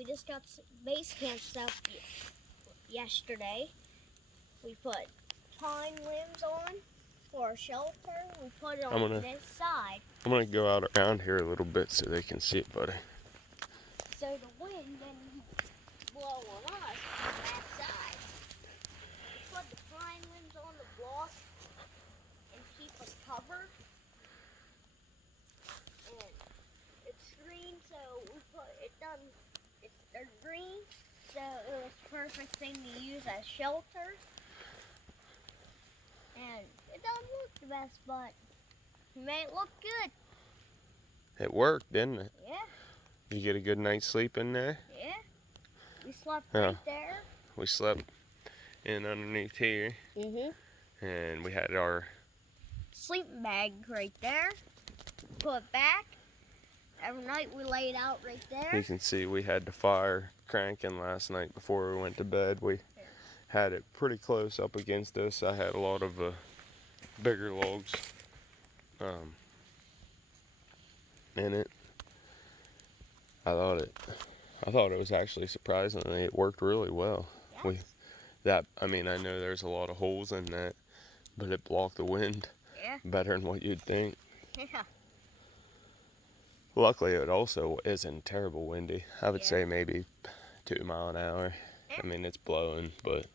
We just got base camp stuff yesterday. We put pine limbs on for a shelter. We put it on this side. I'm gonna go out around here a little bit so they can see it, buddy. So the wind didn't blow on us from that side. We put the pine limbs on the block and keep us covered. And it's green, so we put it done. They're green, so it was the perfect thing to use as shelter. And it doesn't look the best, but it made it look good. It worked, didn't it? Yeah. Did you get a good night's sleep in there? Yeah. We slept right there. We slept in underneath here. And we had our sleeping bag right there. Put it back. Every night we laid out right there. You can see we had the fire cranking last night before we went to bed. We had it pretty close up against us. I had a lot of bigger logs in it. I thought it was actually surprisingly, it worked really well. Yes. I know there's a lot of holes in that, but it blocked the wind better than what you'd think. Yeah. Luckily, it also isn't terrible windy. I would say maybe 2 miles an hour. I mean, it's blowing, but.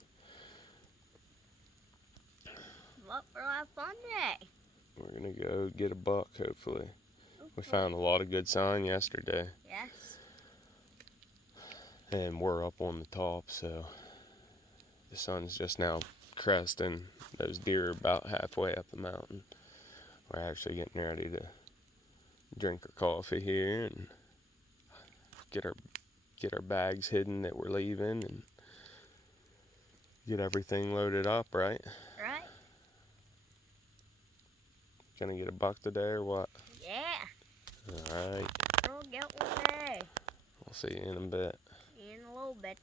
Well, we'll have fun today. We're gonna go get a buck, hopefully. We found a lot of good sign yesterday. Yes. And we're up on the top, so the sun's just now cresting. Those deer are about halfway up the mountain. We're actually getting ready to drink our coffee here and get our bags hidden that we're leaving and get everything loaded up, right? Right. Gonna get a buck today or what? Yeah. Alright. We'll get one today. We'll see you in a bit. In a little bit.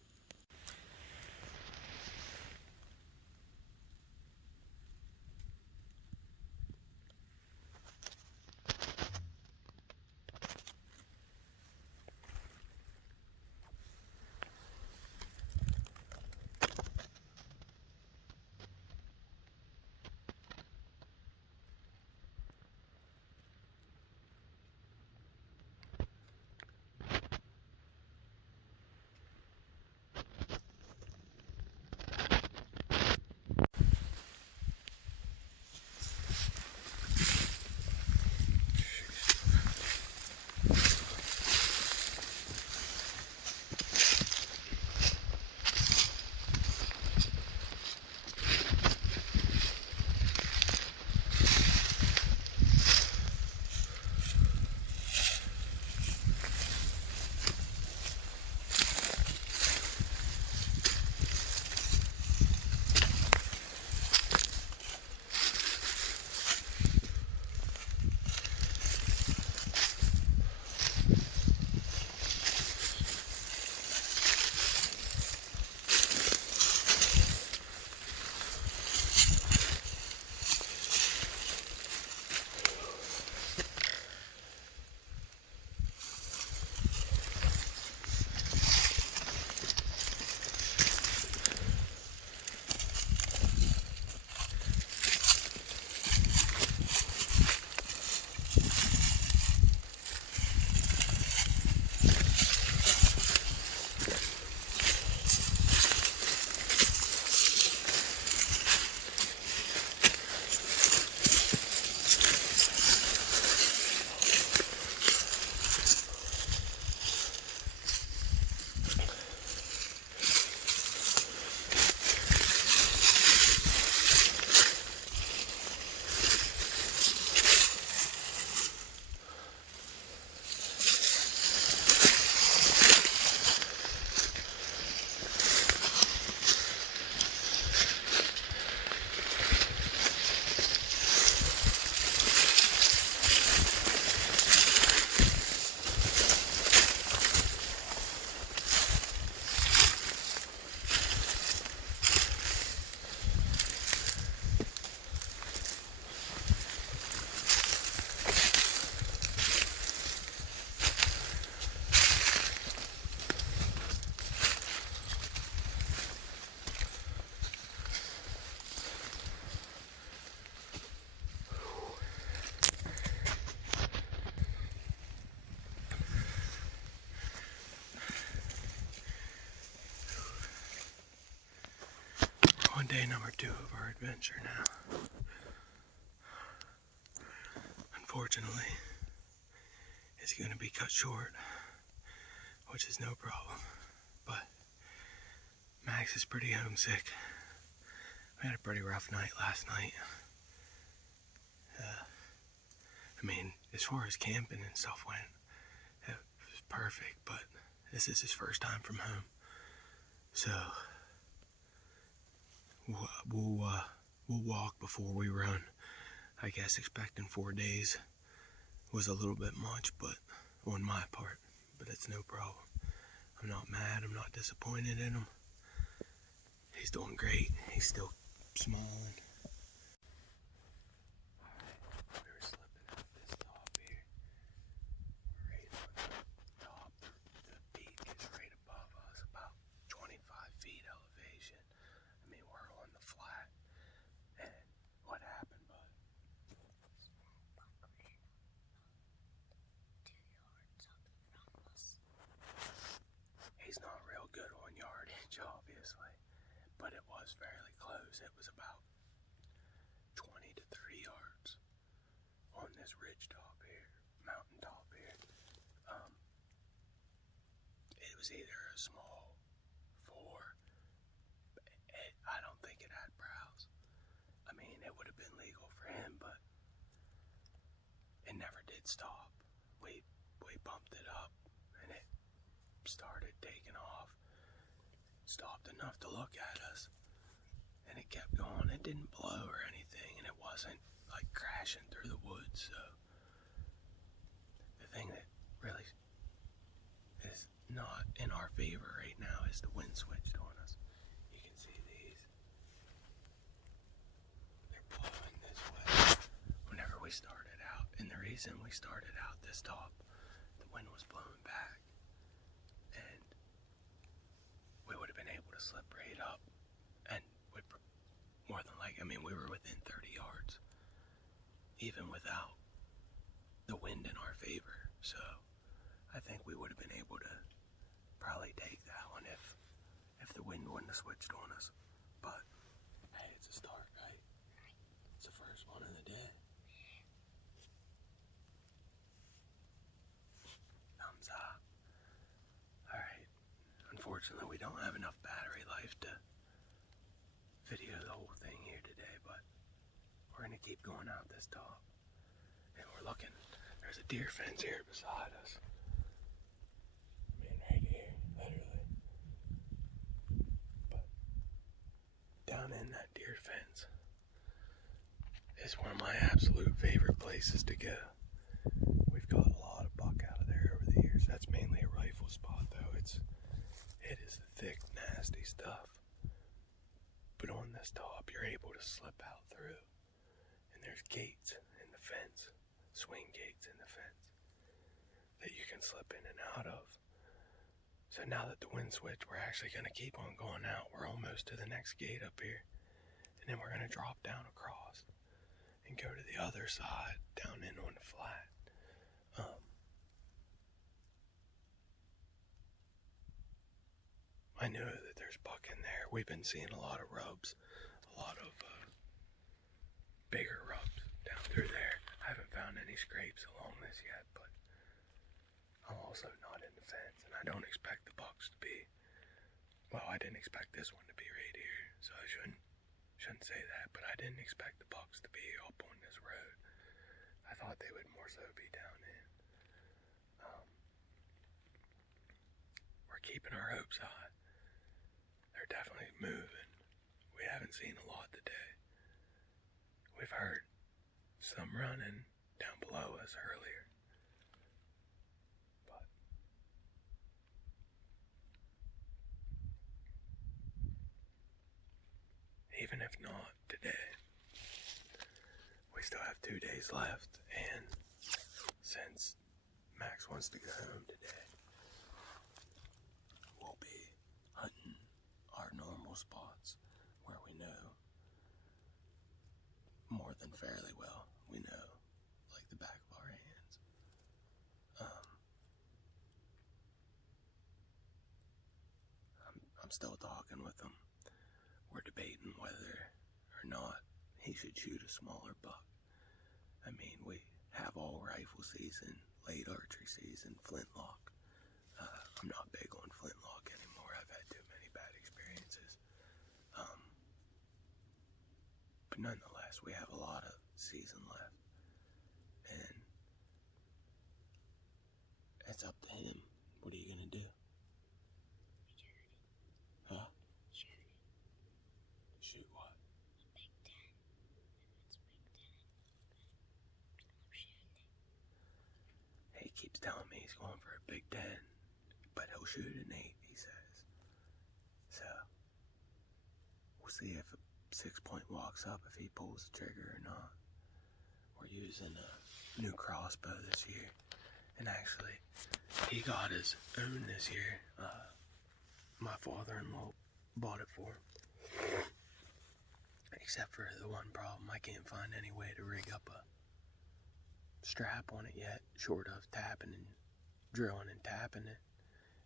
day number 2 of our adventure now. Unfortunately, it's going to be cut short, which is no problem. But Max is pretty homesick. We had a pretty rough night last night. I mean, as far as camping and stuff went, it was perfect, but this is his first time from home. So, we'll walk before we run. I guess expecting 4 days was a little bit much, but on my part, but it's no problem. I'm not mad, I'm not disappointed in him. He's doing great, he's still smiling. He's not real good on yardage, obviously, but it was fairly close. It was about 20 to 3 yards on this ridge top here, mountain top here. It was either a small 4. I don't think it had brows. I mean, it would have been legal for him, but it never did stop. We bumped it up, and it started taking off. Stopped enough to look at us, and it kept going. It didn't blow or anything, and it wasn't like crashing through the woods. So the thing that really is not in our favor right now is the wind switched on us. You can see these. They're blowing this way. Whenever we started out, and the reason we started out this top, the wind was blowing back, and we would have been able to slip right up, and we'd more than likely, I mean, we were within 30 yards, even without the wind in our favor. So I think we would have been able to probably take that one if the wind wouldn't have switched on us. But hey, it's a start, right? It's the first one of the day. Thumbs up. Alright. Unfortunately, we don't have enough battery life to video the whole thing here today, but we're gonna keep going out this top. And we're looking, there's a deer fence here beside us. I mean, right here, literally. But down in that deer fence is one of my absolute favorite places to go. We've got a lot of buck out of there over the years. That's mainly a rifle spot, though. It is thick, nasty stuff. But on this top, you're able to slip out through. And there's gates in the fence, swing gates in the fence, that you can slip in and out of. So now that the wind switched, we're actually going to keep on going out. We're almost to the next gate up here. And then we're going to drop down across and go to the other side, down in on the flat. I know that there's buck in there. We've been seeing a lot of rubs, a lot of bigger rubs down through there. I haven't found any scrapes along this yet, but I'm also not in the fence, and I don't expect the bucks to be. Well, I didn't expect this one to be right here, so I shouldn't say that, but I didn't expect the bucks to be up on this road. I thought they would more so be down in. We're keeping our hopes high. They're definitely moving. We haven't seen a lot today. We've heard some running down below us earlier. But even if not today, we still have 2 days left, and since Max wants to go home today, we'll be hunting our normal spots where we know more than fairly well. We know like the back of our hands. I'm still talking with them. we're debating whether or not he should shoot a smaller buck. I mean, we have all rifle season, late archery season, flintlock. I'm not big on flintlock anymore. I've had too many bad experiences. But nonetheless, we have a lot of season left. And it's up to him. What are you gonna do? Huh? Shoot what? Big 10. It's Big 10. I'm shooting it. He keeps telling me he's going for a Big 10, but he'll shoot an 8, he says. So, we'll see if a 6-point walks up, if he pulls the trigger or not. We're using a new crossbow this year, and actually, he got his own this year. My father-in-law bought it for him. Except for the one problem, I can't find any way to rig up a strap on it yet, short of tapping and drilling and tapping it,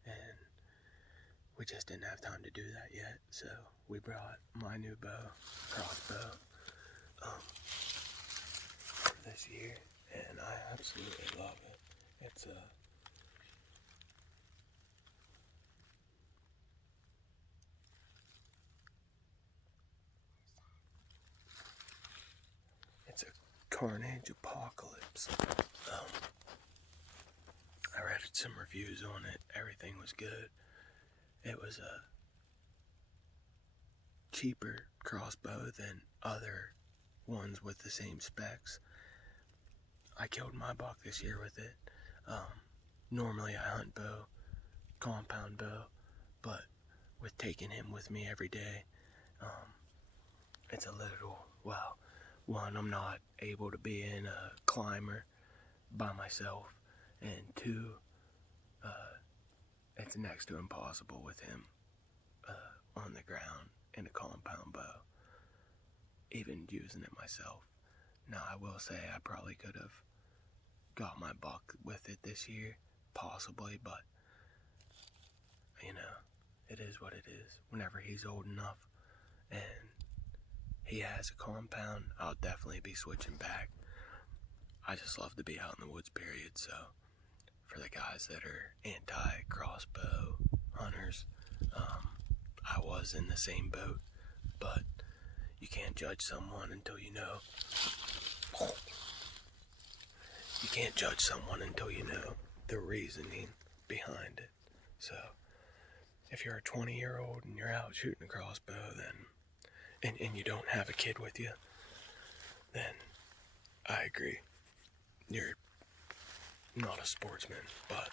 and we just didn't have time to do that yet. So we brought my new bow, crossbow, for this year, and I absolutely love it. It's a Carnage Apocalypse. I read some reviews on it. Everything was good. It was a cheaper crossbow than other ones with the same specs. I killed my buck this year with it. Normally I hunt bow, compound bow, but with taking him with me every day, it's a little, well, one, I'm not able to be in a climber by myself, and two, it's next to impossible with him on the ground in a compound bow, even using it myself. Now, I will say I probably could have got my buck with it this year, possibly, but, you know, it is what it is. Whenever he's old enough and he has a compound, I'll definitely be switching back. I just love to be out in the woods, period, so for the guys that are anti-crossbow hunters, I was in the same boat, but you can't judge someone until you know. You can't judge someone until you know the reasoning behind it. So, if you're a 20-year-old and you're out shooting a crossbow, then, and you don't have a kid with you, then I agree. You're not a sportsman, but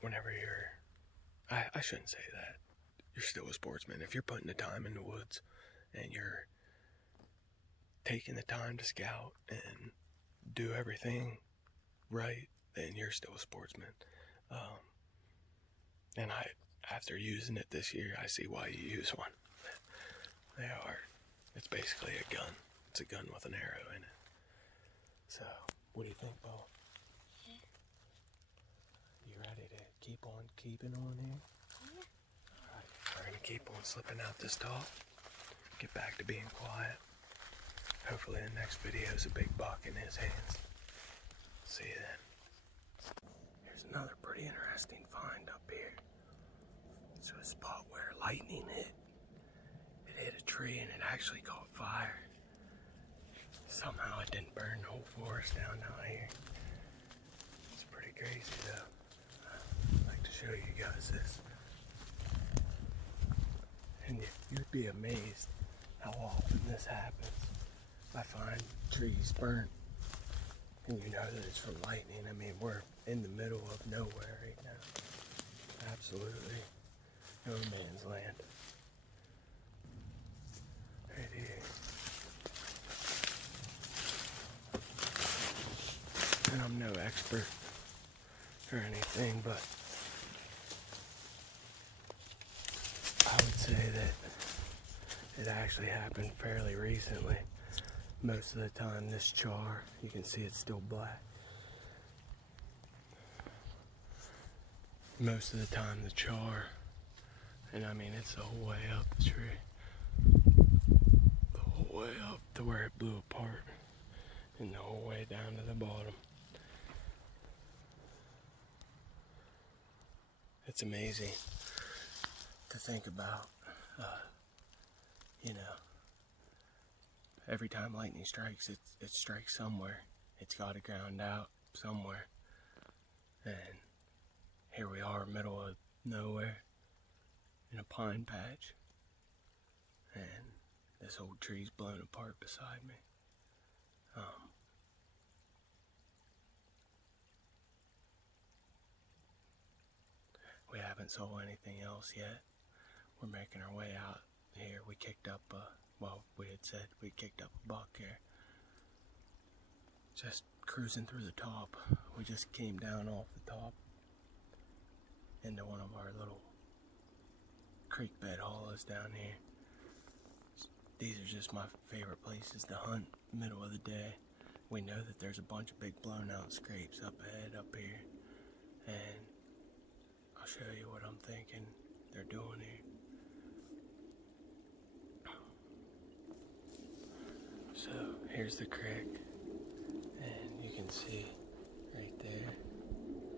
whenever I shouldn't say that. You're still a sportsman. If you're putting the time in the woods and you're taking the time to scout and do everything right, then you're still a sportsman. And after using it this year, I see why you use one. They are. It's basically a gun. It's a gun with an arrow in it. So, what do you think, Bo? Yeah. You ready to keep on keeping on here? Yeah. Alright, we're gonna keep on slipping out this top. Get back to being quiet. Hopefully the next video is a big buck in his hands. See you then. Here's another pretty interesting find up here. It's a spot where lightning hit. It hit a tree and it actually caught fire. Somehow it didn't burn the whole forest down here. It's pretty crazy though. I'd like to show you guys this. And you'd be amazed how often this happens. I find trees burnt, and you know that it's from lightning. I mean, we're in the middle of nowhere right now. Absolutely no man's land. Right here. And I'm no expert or anything, but I would say that it actually happened fairly recently. Most of the time this char, you can see it's still black. Most of the time the char, and I mean it's the whole way up the tree, the way up to where it blew apart and the whole way down to the bottom. It's amazing to think about, you know, every time lightning strikes, it strikes somewhere. It's got to ground out somewhere. And here we are, middle of nowhere, in a pine patch. And this old tree's blown apart beside me. We haven't saw anything else yet. We're making our way out here. We kicked up, we had said we kicked up a buck here. Just cruising through the top. We just came down off the top into one of our little creek bed hollows down here. These are just my favorite places to hunt middle of the day. We know that there's a bunch of big blown out scrapes up ahead up here, and I'll show you what I'm thinking they're doing here. So here's the creek, and you can see right there,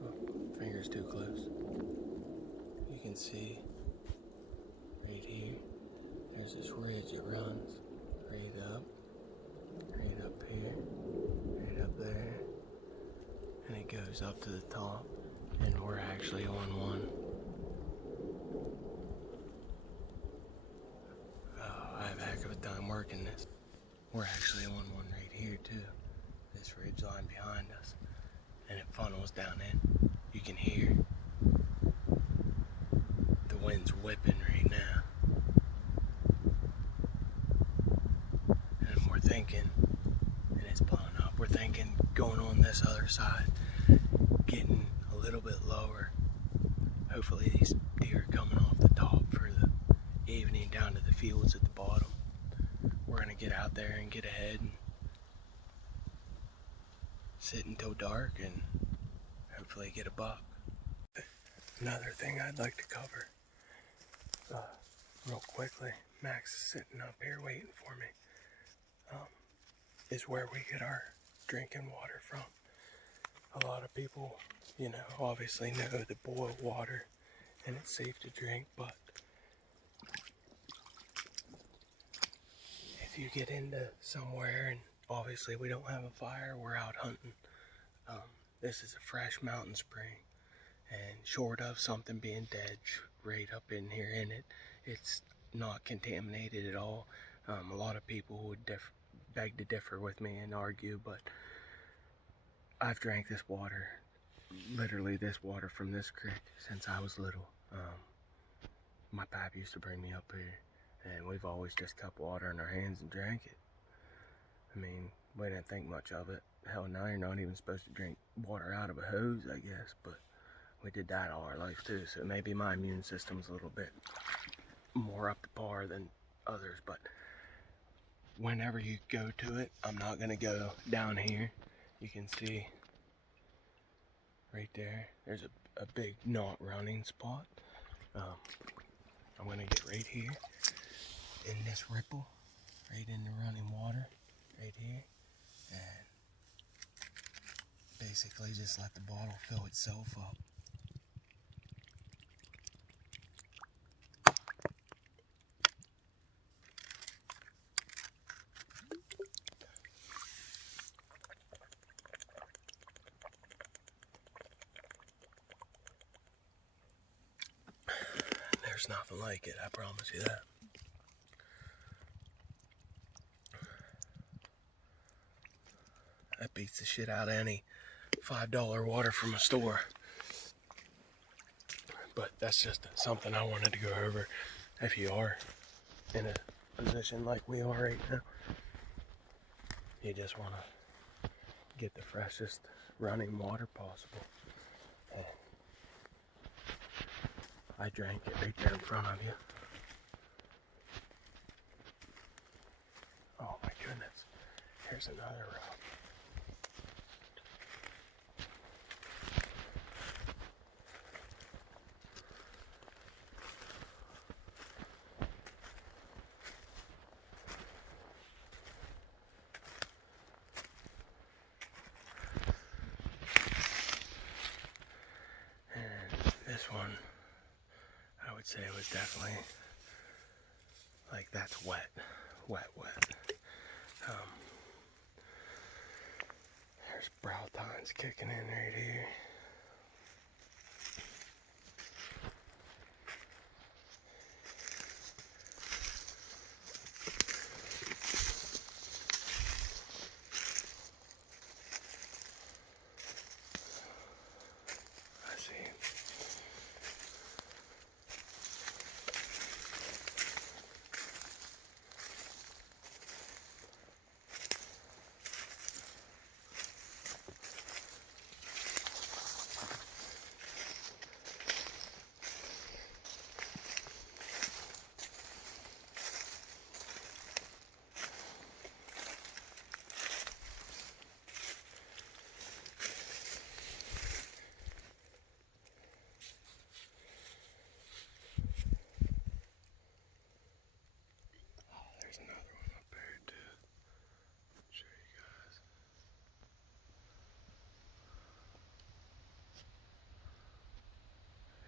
oh, finger's too close. You can see right here, there's this ridge that runs right up here, right up there, and it goes up to the top, and we're actually on one. Oh, I have a heck of a time working this. We're actually on one right here too, this ridge line behind us, and it funnels down in. You can hear the wind's whipping right now. And we're thinking, and it's blowing up, we're thinking going on this other side, getting a little bit lower. Hopefully these deer are coming off the top for the evening down to the fields at the bottom. We're gonna get out there and get ahead and sit until dark and hopefully get a buck. Another thing I'd like to cover real quickly, Max is sitting up here waiting for me, is where we get our drinking water from. A lot of people, you know, obviously know the boiled water and it's safe to drink, but if you get into somewhere, and obviously we don't have a fire, we're out hunting, this is a fresh mountain spring, and short of something being dead right up in here in it, it's not contaminated at all. A lot of people would beg to differ with me and argue, but I've drank this water, literally this water from this creek, since I was little. My pap used to bring me up here, and we've always just kept water in our hands and drank it. I mean, we didn't think much of it. Hell, now you're not even supposed to drink water out of a hose, I guess, but we did that all our life too, so maybe my immune system's a little bit more up to par than others, but whenever you go to it, I'm not gonna go down here. You can see right there, there's a big not running spot. I'm gonna get right here in this ripple, right in the running water, right here, and basically just let the bottle fill itself up. There's nothing like it, I promise you that. That beats the shit out of any $5 water from a store. But that's just something I wanted to go over. If you are in a position like we are right now, you just want to get the freshest running water possible. And I drank it right there in front of you. Oh my goodness. Here's another rub. would say was definitely, like, that's wet. Wet. There's brow tines kicking in right here. I see. There's another one up there too. I'll show you guys.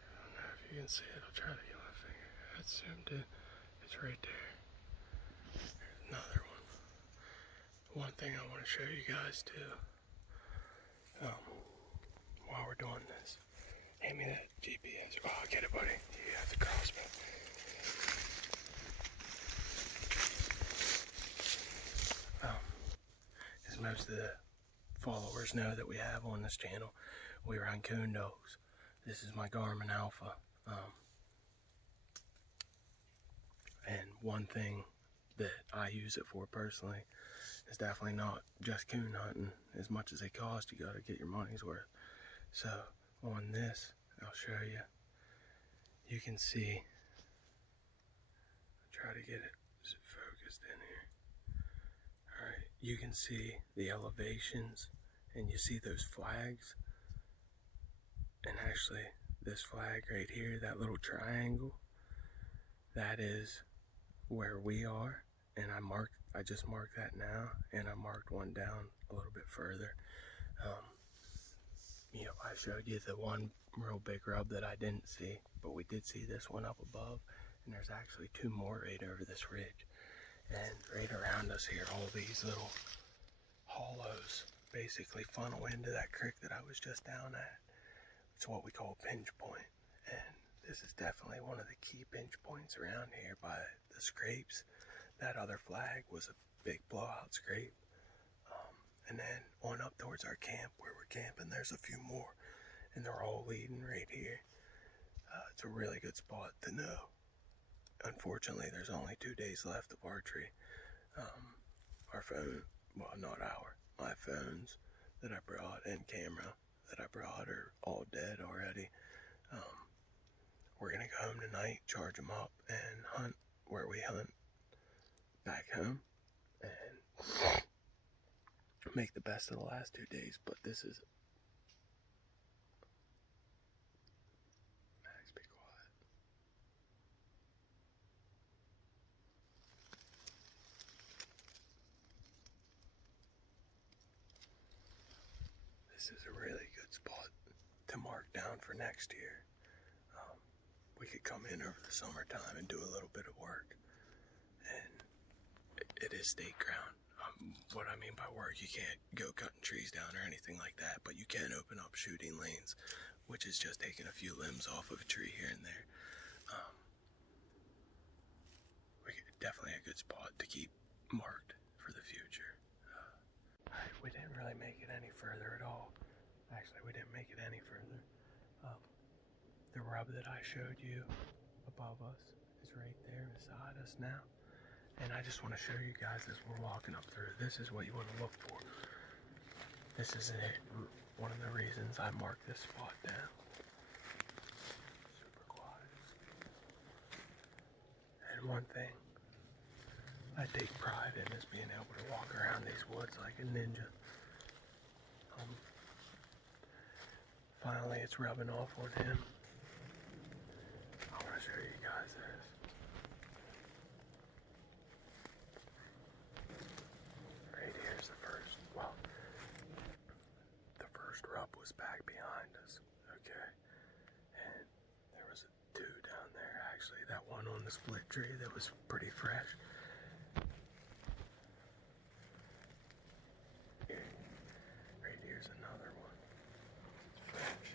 I don't know if you can see it. I'll try to get my finger. That's zoomed in. It's right there. There's another one. One thing I want to show you guys too. While we're doing this, hand me that GPS. Oh, get it, buddy. You have the crossbow. As most of the followers know that we have on this channel, we run coon dogs. This is my Garmin Alpha. And one thing that I use it for personally is definitely not just coon hunting. As much as they cost, you gotta get your money's worth. So on this, I'll show you. You can see, try to get it focused in here. Alright, you can see the elevations and you see those flags. And actually, this flag right here, that little triangle, that is where we are. And I just marked that now, and I marked one down a little bit further. You know, I showed you the one real big rub that I didn't see, but we did see this one up above, and there's actually two more right over this ridge. And right around us here, all these little hollows basically funnel into that creek that I was just down at. It's what we call a pinch point, and this is definitely one of the key pinch points around here by the scrapes. That other flag was a big blowout scrape. And then on up towards our camp where we're camping, there's a few more, and they're all leading right here. It's a really good spot to know. Unfortunately, there's only 2 days left of archery. Our phone, well, not my phones that I brought and camera that I brought are all dead already. We're gonna go home tonight, charge them up, and hunt where we hunt back home, and make the best of the last 2 days. But this is, Max, be quiet. This is a really good spot to mark down for next year. We could come in over the summertime and do a little bit of work, and it is state ground. What I mean by work, you can't go cutting trees down or anything like that, but you can open up shooting lanes, which is just taking a few limbs off of a tree here and there. Definitely a good spot to keep marked for the future. We didn't really make it any further at all. Actually, we didn't make it any further. The rub that I showed you above us is right there beside us now. And I just want to show you guys as we're walking up through. This is what you want to look for. This is it. One of the reasons I marked this spot down. Super quiet. And one thing I take pride in is being able to walk around these woods like a ninja. Finally, it's rubbing off on him. I want to show you guys this. Right here's the first, well, the first rub was back behind us, okay? And there was a two down there at that one on the split tree that was pretty fresh. Right here's another one. It's fresh.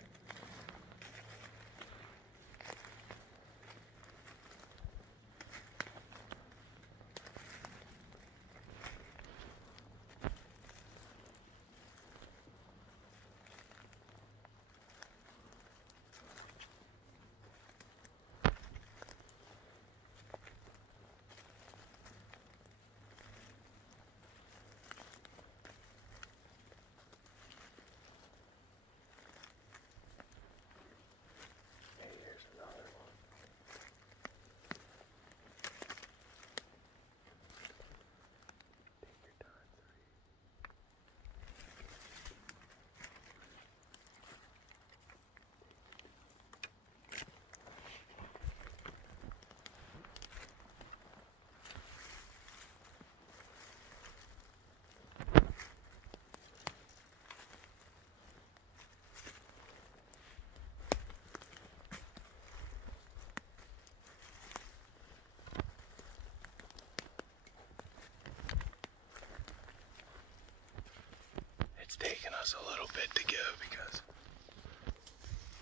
It's taken us a little bit to go because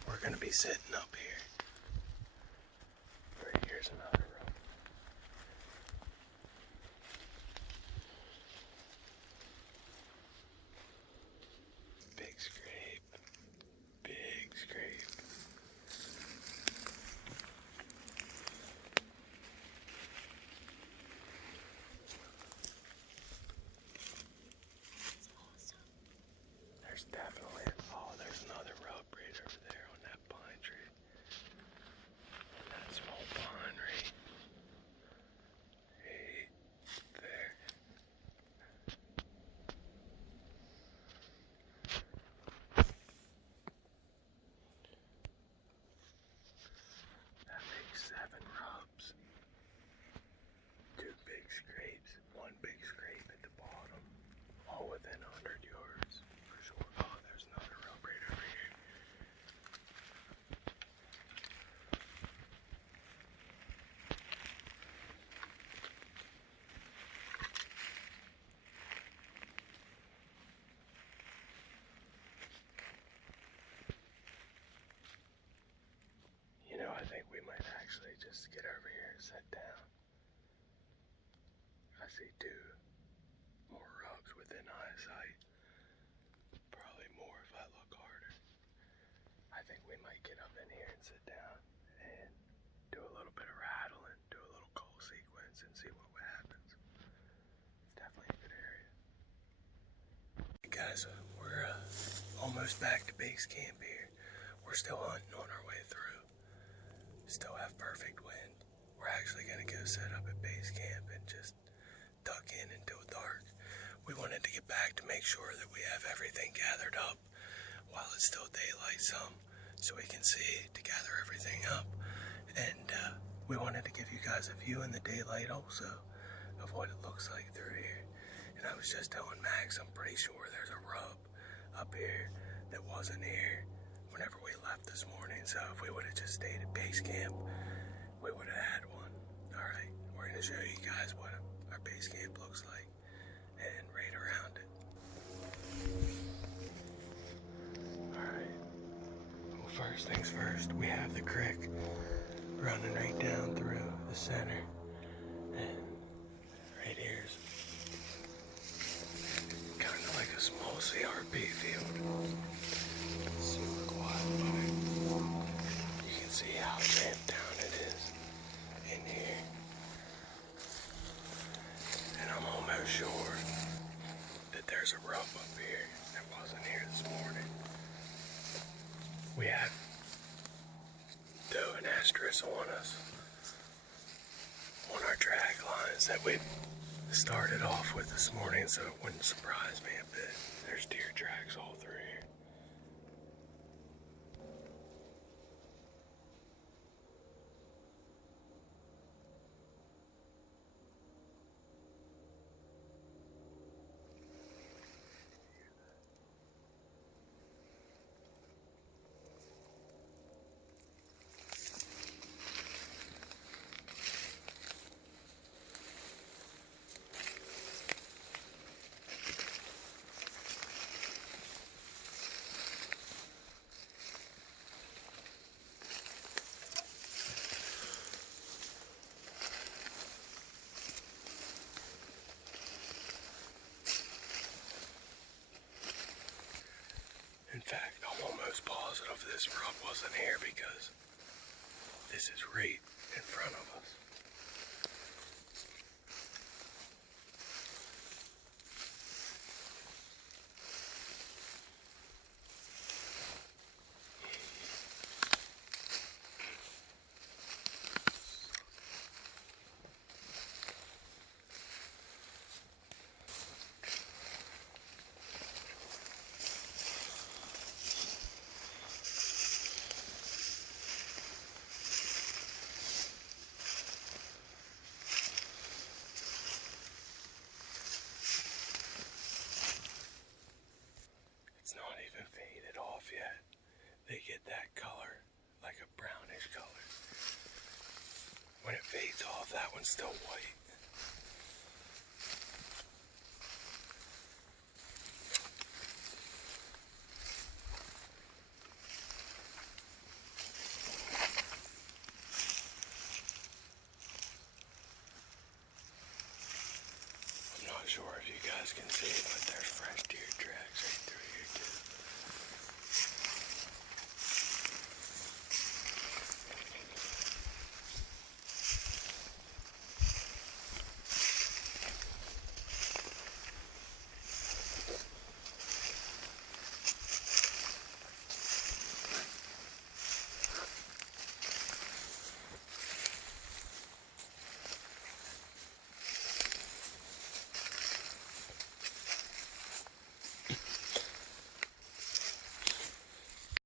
we're going to be sitting up here. Right here's another rope. Big scrape. Big scrape. There's definitely, there's another rub right over there on that pine tree. That small pine right there. That makes 7 rubs. 2 big scrapes, 1 big scrape at the bottom, all within 100 yards. Sure. Oh, there's another rub right over here. You know, I think we might actually just get over here and sit down. I see 2 more rubs within eyesight. Probably more if I look harder. I think we might get up in here and sit down and do a little bit of rattling, do a little call sequence and see what happens. It's definitely a good area. Hey guys, we're almost back to base camp here. We're still hunting on our way through. Still have perfect wind. We're actually gonna go set up at base camp and just duck in until dark. We wanted to get back to make sure that we have everything gathered up while it's still daylight some, so we can see to gather everything up. And we wanted to give you guys a view in the daylight also of what it looks like through here. And I was just telling Max, I'm pretty sure there's a rub up here that wasn't here whenever we left this morning. So if we would have just stayed at base camp, we would have had one. Alright, we're going to show you guys what our base camp looks like and right around it. Alright, well, first things first, we have the creek running right down through the center, and right here's kind of like a small CRP field. Super quiet, but you can see how tramped down it is in here. And I'm almost sure that there's a rub up here that wasn't here this morning. We had doe and estrus on us on our drag lines that we started off with this morning, so it wouldn't surprise me a bit. There's deer tracks all through here. positive this rug wasn't here because this is right in front of us. It's not even faded off yet. They get that color, like a brownish color. When it fades off, that one's still white. I'm not sure if you guys can see it, but there's fresh deer tracks right